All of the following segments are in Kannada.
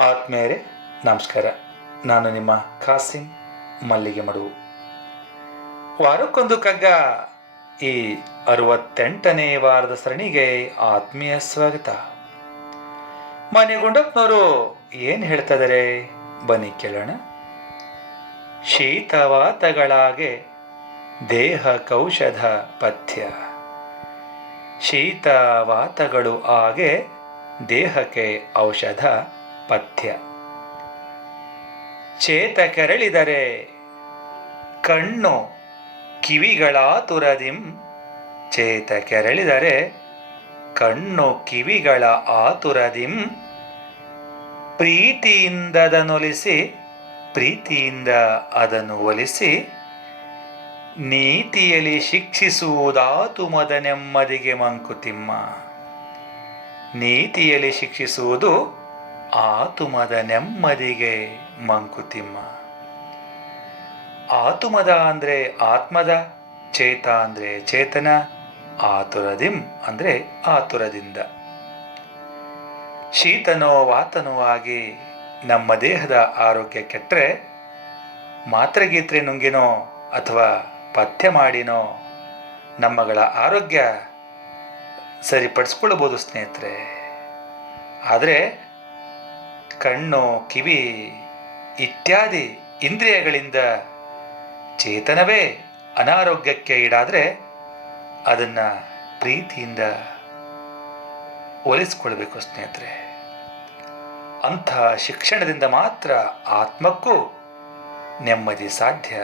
ಆತ್ಮೇರೆ ನಮಸ್ಕಾರ. ನಾನು ನಿಮ್ಮ ಖಾಸಿಂ ಮಲ್ಲಿಗೆ ಮಡು ವಾರಕ್ಕೊಂದು ಕಗ್ಗ ಈ ಅರವತ್ತೆಂಟನೇ ವಾರದ ಸರಣಿಗೆ ಆತ್ಮೀಯ ಸ್ವಾಗತ. ಮನೆ ಗುಂಡಪ್ಪನವರು ಏನು ಹೇಳ್ತಿದ್ದಾರೆ ಬನ್ನಿ ಕೇಳೋಣ. ಶೀತವಾತಗಳಾಗೆ ದೇಹ ಕೌಶಧ ಪಥ್ಯ. ಶೀತವಾತಗಳು ಆಗೆ ದೇಹಕ್ಕೆ ಔಷಧ ಪಥ್ಯ. ಚೇತ ಕೆರಳಿದರೆ ಕಣ್ಣು ಕಿವಿಗಳ ತುರದಿಂ. ಚೇತ ಕೆರಳಿದರೆ ಕಣ್ಣು ಕಿವಿಗಳ ಆತುರದಿಂ. ಪ್ರೀತಿಯಿಂದ ಅದನ್ನೊಲಿಸಿ ಪ್ರೀತಿಯಿಂದ ಅದನ್ನು ಒಲಿಸಿ, ನೀತಿಯಲ್ಲಿ ಶಿಕ್ಷಿಸುವುದಾತು ಮದ ನೆಮ್ಮದಿಗೆ ಮಂಕುತಿಮ್ಮ. ನೀತಿಯಲ್ಲಿ ಶಿಕ್ಷಿಸುವುದು ಆತುಮದ ನೆಮ್ಮದಿಗೆ ಮಂಕುತಿಮ್ಮ. ಆತುಮದ ಅಂದರೆ ಆತ್ಮದ, ಚೇತ ಅಂದರೆ ಚೇತನ, ಆತುರದಿಂ ಅಂದರೆ ಆತುರದಿಂದ. ಶೀತನೋ ವಾತನೋ ಆಗಿ ನಮ್ಮ ದೇಹದ ಆರೋಗ್ಯ ಕೆಟ್ಟರೆ ಮಾತ್ರೆಗೀತ್ರೆ ನುಂಗಿನೋ ಅಥವಾ ಪಥ್ಯ ಮಾಡಿನೋ ನಮ್ಮಗಳ ಆರೋಗ್ಯ ಸರಿಪಡಿಸ್ಕೊಳ್ಬೋದು ಸ್ನೇಹಿತರೆ. ಆದರೆ ಕಣ್ಣು, ಕಿವಿ ಇತ್ಯಾದಿ ಇಂದ್ರಿಯಗಳಿಂದ ಚೇತನವೇ ಅನಾರೋಗ್ಯಕ್ಕೆ ಈಡಾದರೆ ಅದನ್ನು ಪ್ರೀತಿಯಿಂದ ಒಲಿಸ್ಕೊಳ್ಬೇಕು ಸ್ನೇಹಿತರೆ. ಅಂಥ ಶಿಕ್ಷಣದಿಂದ ಮಾತ್ರ ಆತ್ಮಕ್ಕೂ ನೆಮ್ಮದಿ ಸಾಧ್ಯ.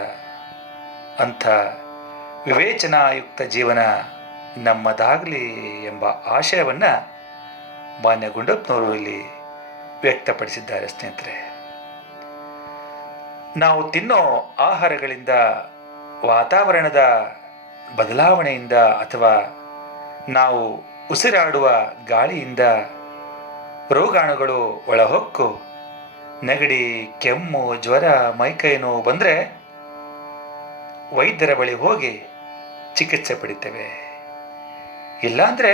ಅಂಥ ವಿವೇಚನಾಯುಕ್ತ ಜೀವನ ನಮ್ಮದಾಗಲಿ ಎಂಬ ಆಶಯವನ್ನು ಮಾನ್ಯ ಗುಂಡಪ್ಪನವರು ಇಲ್ಲಿ ವ್ಯಕ್ತಪಡಿಸಿದ್ದಾರೆ ಸ್ನೇಹಿತರೆ. ನಾವು ತಿನ್ನೋ ಆಹಾರಗಳಿಂದ, ವಾತಾವರಣದ ಬದಲಾವಣೆಯಿಂದ ಅಥವಾ ನಾವು ಉಸಿರಾಡುವ ಗಾಳಿಯಿಂದ ರೋಗಾಣುಗಳು ಒಳಹೊಕ್ಕು, ನೆಗಡಿ, ಕೆಮ್ಮು, ಜ್ವರ, ಮೈಕೈ ನೋವು ಬಂದರೆ ವೈದ್ಯರ ಬಳಿ ಹೋಗಿ ಚಿಕಿತ್ಸೆ ಪಡಿತೇವೆ. ಇಲ್ಲಾಂದರೆ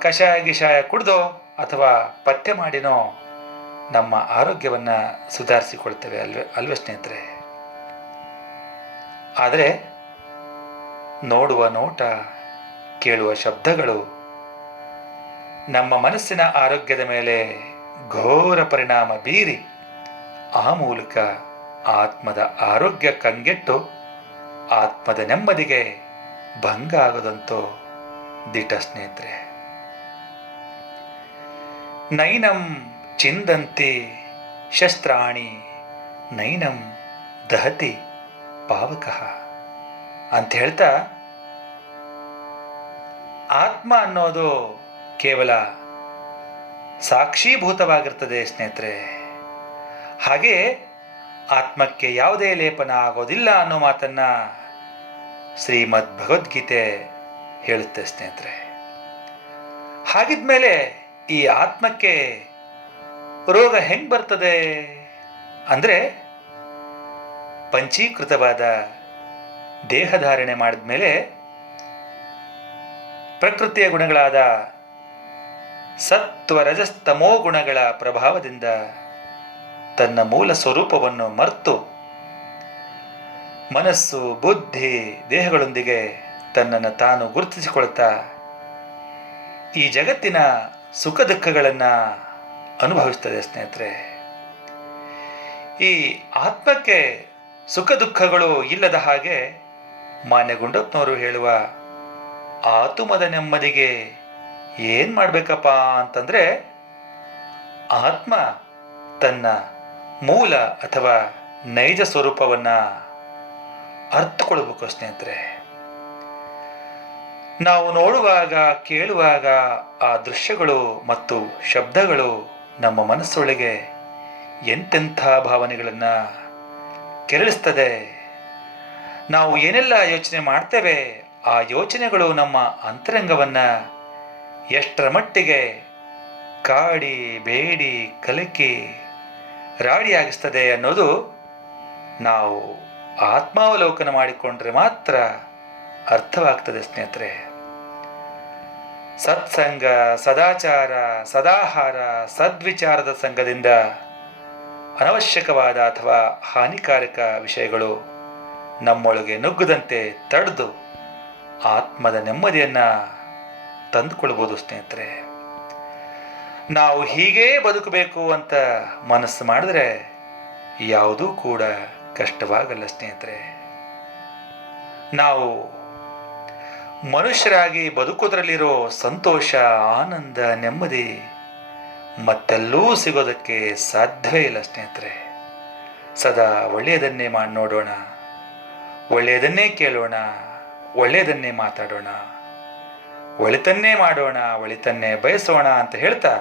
ಕಷಾಯ ಗಿಷಾಯ ಕುಡ್ದೋ ಅಥವಾ ಪಥ್ಯ ಮಾಡಿನೋ ನಮ್ಮ ಆರೋಗ್ಯವನ್ನು ಸುಧಾರಿಸಿಕೊಳ್ತೇವೆ ಅಲ್ವೇ ಅಲ್ವೇ ಸ್ನೇಹಿತರೆ? ಆದರೆ ನೋಡುವ ನೋಟ, ಕೇಳುವ ಶಬ್ದಗಳು ನಮ್ಮ ಮನಸ್ಸಿನ ಆರೋಗ್ಯದ ಮೇಲೆ ಘೋರ ಪರಿಣಾಮ ಬೀರಿ ಆ ಮೂಲಕ ಆತ್ಮದ ಆರೋಗ್ಯ ಕಂಗೆಟ್ಟು ಆತ್ಮದ ನೆಮ್ಮದಿಗೆ ಭಂಗ ಆಗದಂತೋ ದಿಟ ಸ್ನೇಹಿತರೆ. ನೈನಂ ಚಿಂದಂತೆ ಶಸ್ತ್ರಾಣಿ, ನೈನಂ ದಹತಿ ಪಾವಕಃ ಅಂತ ಹೇಳ್ತಾ ಆತ್ಮ ಅನ್ನೋದು ಕೇವಲ ಸಾಕ್ಷೀಭೂತವಾಗಿರ್ತದೆ ಸ್ನೇಹಿತರೆ. ಹಾಗೆ ಆತ್ಮಕ್ಕೆ ಯಾವುದೇ ಲೇಪನ ಆಗೋದಿಲ್ಲ ಅನ್ನೋ ಮಾತನ್ನ ಶ್ರೀಮದ್ ಭಗವದ್ಗೀತೆ ಹೇಳುತ್ತೆ ಸ್ನೇಹಿತರೆ. ಹಾಗಿದ್ಮೇಲೆ ಈ ಆತ್ಮಕ್ಕೆ ರೋಗ ಹೆಂಗೆ ಬರ್ತದೆ ಅಂದರೆ ಪಂಚೀಕೃತವಾದ ದೇಹಧಾರಣೆ ಮಾಡಿದ ಮೇಲೆ ಪ್ರಕೃತಿಯ ಗುಣಗಳಾದ ಸತ್ವ ರಜಸ್ತಮೋ ಗುಣಗಳ ಪ್ರಭಾವದಿಂದ ತನ್ನ ಮೂಲ ಸ್ವರೂಪವನ್ನು ಮರೆತು ಮನಸ್ಸು, ಬುದ್ಧಿ, ದೇಹಗಳೊಂದಿಗೆ ತನ್ನನ್ನು ತಾನು ಗುರುತಿಸಿಕೊಳ್ತಾ ಈ ಜಗತ್ತಿನ ಸುಖ ದುಃಖಗಳನ್ನು ಅನುಭವಿಸ್ತದೆ ಸ್ನೇಹಿತರೆ. ಈ ಆತ್ಮಕ್ಕೆ ಸುಖ ದುಃಖಗಳು ಇಲ್ಲದ ಹಾಗೆ ಮಾನ್ಯ ಗುಂಡಪ್ಪನವರು ಹೇಳುವ ಆತುಮದ ನೆಮ್ಮದಿಗೆ ಏನು ಮಾಡಬೇಕಪ್ಪ ಅಂತಂದರೆ ಆತ್ಮ ತನ್ನ ಮೂಲ ಅಥವಾ ನೈಜ ಸ್ವರೂಪವನ್ನು ಅರ್ಥಕೊಳ್ಬೇಕು ಸ್ನೇಹಿತರೆ. ನಾವು ನೋಡುವಾಗ, ಕೇಳುವಾಗ ಆ ದೃಶ್ಯಗಳು ಮತ್ತು ಶಬ್ದಗಳು ನಮ್ಮ ಮನಸ್ಸೊಳಗೆ ಎಂತೆಂಥ ಭಾವನೆಗಳನ್ನು ಕೆರಳಿಸ್ತದೆ. ನಾವು ಏನೆಲ್ಲ ಯೋಚನೆ ಮಾಡ್ತೇವೆ, ಆ ಯೋಚನೆಗಳು ನಮ್ಮ ಅಂತರಂಗವನ್ನು ಎಷ್ಟರ ಮಟ್ಟಿಗೆ ಕಾಡಿ, ಬೇಡಿ, ಕಲಕಿ, ರಾಡಿಯಾಗಿಸ್ತದೆ ಅನ್ನೋದು ನಾವು ಆತ್ಮಾವಲೋಕನ ಮಾಡಿಕೊಂಡ್ರೆ ಮಾತ್ರ ಅರ್ಥವಾಗ್ತದೆ ಸ್ನೇಹಿತರೆ. ಸತ್ಸಂಗ, ಸದಾಚಾರ, ಸದಾಹಾರ, ಸದ್ವಿಚಾರದ ಸಂಘದಿಂದ ಅನವಶ್ಯಕವಾದ ಅಥವಾ ಹಾನಿಕಾರಕ ವಿಷಯಗಳು ನಮ್ಮೊಳಗೆ ನುಗ್ಗದಂತೆ ತಡೆದು ಆತ್ಮದ ನೆಮ್ಮದಿಯನ್ನು ತಂದುಕೊಳ್ಬೋದು ಸ್ನೇಹಿತರೆ. ನಾವು ಹೀಗೇ ಬದುಕಬೇಕು ಅಂತ ಮನಸ್ಸು ಮಾಡಿದ್ರೆ ಯಾವುದೂ ಕೂಡ ಕಷ್ಟವಾಗಲ್ಲ ಸ್ನೇಹಿತರೆ. ನಾವು ಮನುಷ್ಯರಾಗಿ ಬದುಕೋದ್ರಲ್ಲಿರೋ ಸಂತೋಷ, ಆನಂದ, ನೆಮ್ಮದಿ ಮತ್ತೆಲ್ಲೂ ಸಿಗೋದಕ್ಕೆ ಸಾಧ್ಯವೇ ಇಲ್ಲ ಸ್ನೇಹಿತರೆ. ಸದಾ ಒಳ್ಳೆಯದನ್ನೇ ಮಾಡಿ ನೋಡೋಣ, ಒಳ್ಳೆಯದನ್ನೇ ಕೇಳೋಣ, ಒಳ್ಳೆಯದನ್ನೇ ಮಾತಾಡೋಣ, ಒಳಿತನ್ನೇ ಮಾಡೋಣ, ಒಳಿತನ್ನೇ ಬಯಸೋಣ ಅಂತ ಹೇಳ್ತಾ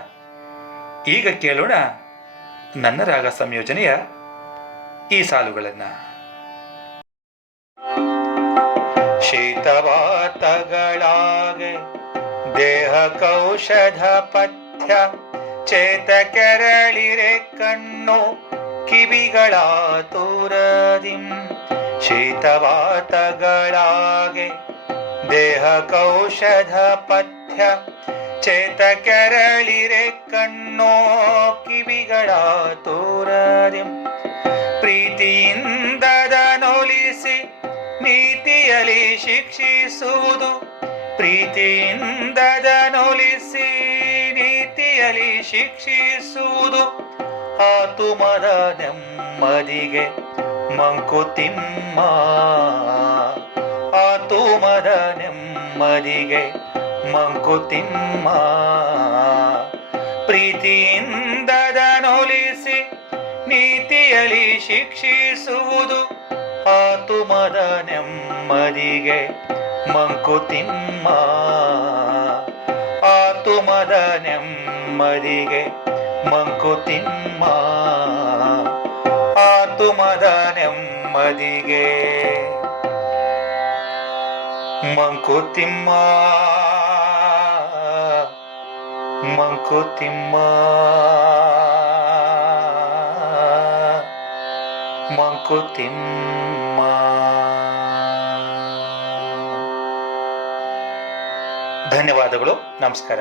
ಈಗ ಕೇಳೋಣ ನನ್ನ ರಾಗ ಸಂಯೋಜನೆಯ ಈ ಸಾಲುಗಳನ್ನು. ಶೀತವಾತಗಳಾಗೆ ದೇಹ ಕೌಷಧ ಪಥ್ಯ, ಚೇತ ಕೆರಳಿರೆ ಕಣ್ಣು ಕಿವಿಗಳ ತೂರದಿಂ ಶೀತವಾತಗಳಾಗೆ ದೇಹ ಕೌಷಧ ಪಥ್ಯ, ಚೇತ ಕೆರಳಿರೆ ಕಣ್ಣೋ ಕಿವಿಗಳ ತೂರದಿಂ ಪ್ರೀತಿಯಿಂದದ ನೀತಿಯಲ್ಲಿ ಶಿಕ್ಷಿಸುವುದು ಪ್ರೀತಿಯಿಂದ ನೊಲಿಸಿ ನೀತಿಯಲ್ಲಿ ಶಿಕ್ಷಿಸುವುದು. ಆತುಮದ ನೆಮ್ಮದಿಗೆ ಮಂಕುತಿಮ್ಮ ಆತುಮದ ನೆಮ್ಮದಿಗೆ ಮಂಕುತಿಮ್ಮ ಪ್ರೀತಿಯಿಂದ ನೊಲಿಸಿ ನೀತಿಯಲ್ಲಿ ಶಿಕ್ಷಿಸುವುದು ಆತುಮದ ನೆಮ್ಮದಿಗೆ ಮಂಕುತಿಮ್ಮ ಆತುಮದ ನೆಮ್ಮದಿಗೆ ಮಂಕುತಿಮ್ಮ ಆತುಮದ ನೆಮ್ಮದಿಗೆ ಮಂಕುತಿಮ್ಮ ಮಂಕುತಿಮ್ಮ ಮಂಕುತಿಮ್ಮ ಧನ್ಯವಾದಗಳು ನಮಸ್ಕಾರ.